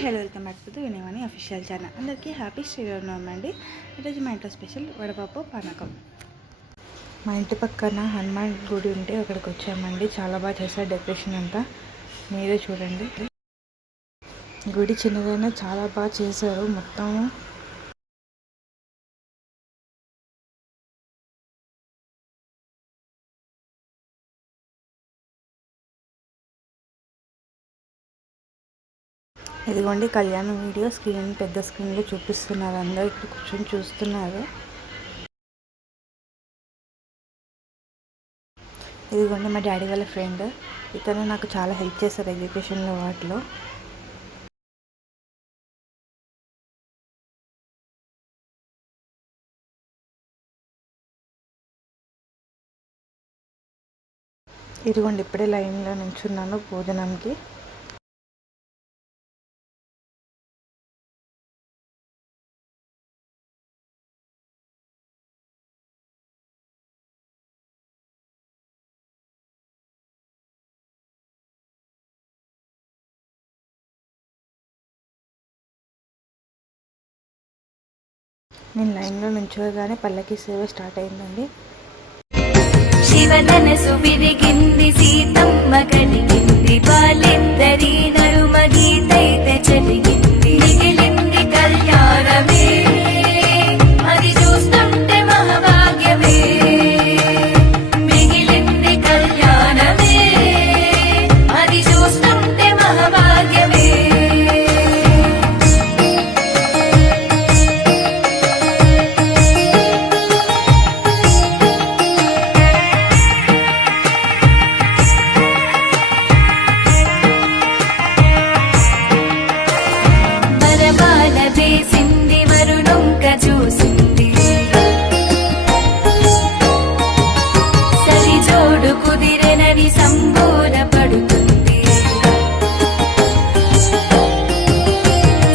Hello welcome back to Vinayavani official channel. అందరికీ happy Sriramanavami అండి. ఈరోజు మా ఇంట్లో స్పెషల్ వడపప్పు పానకం. మా ఇంటి పక్కన హనుమాన్ గుడి ఉంటే అక్కడికి వచ్చామండి. చాలా బాగా చేశారు డెకరేషన్ అంతా, మీరే చూడండి. గుడి చిన్నదైనా చాలా బాగా చేశారు మొత్తం. ఇదిగోండి కళ్యాణం వీడియో పెద్ద స్క్రీన్లో చూపిస్తున్నారు. అందరూ ఇక్కడ కూర్చొని చూస్తున్నారు. ఇదిగోండి మా డాడీ వాళ్ళ ఫ్రెండ్, ఇతను నాకు చాలా హెల్ప్ చేశారు ఎడ్యుకేషన్లో వాటిలో. ఇదిగోండి ఇప్పుడే లైన్లో నిల్చున్నాను భోజనంకి. నేను లైన్లో నుంచోగానే పల్లకి సేవ స్టార్ట్ అయిందండి. శివధనసు విరిగింది, సీతమ్మ కడిగింది, బాలిద్దరి నడుమ గీతైతే చదిగింది, మిగిలింది కళ్యాణమే, అది చూస్తుంటే మహాభాగ్యమే, మిగిలింది కళ్యాణమే, అది చూస్తుంటే మహాభాగ్యమే. వేసింది వరుణొంక చూసింది, సరిజోడు కుదిరెనని సంబోర పడుతుంది,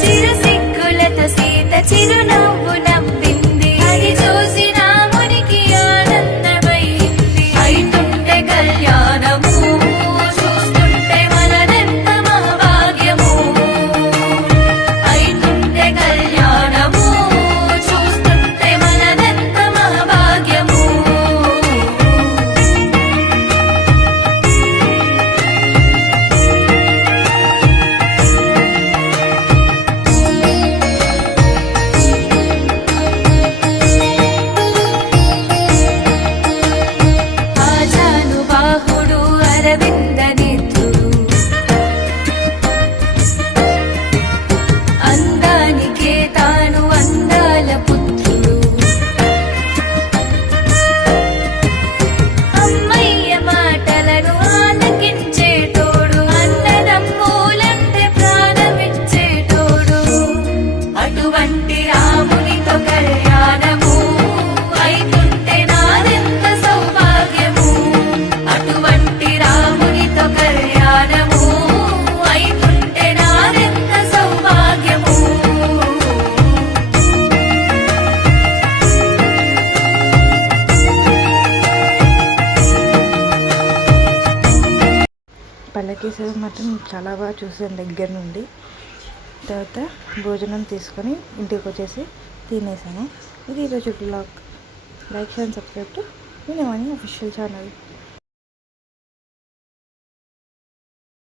చిరుసిగ్గులతో సీత చిరునవ్వు నవ్వింది, అది చూసి రామునికి ఆనందమైంది, అయితుంటే కళ్యాణము, చూస్తుంటే మనదెంత మహాభాగ్యము, కళ్యాణము, చూస్తుంటే మనదెంత మహాభాగ్యము. ఆజానుబాహుడు అరవింద నేత్రుడు, అందానికే తాను అందాల పుత్రుడు, అమ్మయ్య మాటలను ఆలకించేటోడు, అన్నదమ్ములంటే ప్రాణమిచ్చేటోడు, అటువంటి రామునితో కళ్యాణము, అయితుంటే నాదెంత సౌభాగ్యము, అటువంటి రామునితో కళ్యాణము, అయితుంటే నాదెంత సౌభాగ్యము. పల్లకి సేవ మాత్రం చాలా బాగా చూసాను దగ్గర నుండి. తర్వాత భోజనం తీసుకొని ఇంటికి వచ్చేసి తినేసాను. ఇది ఈరోజు blog. Like and subscribe to Vinayavani official channel.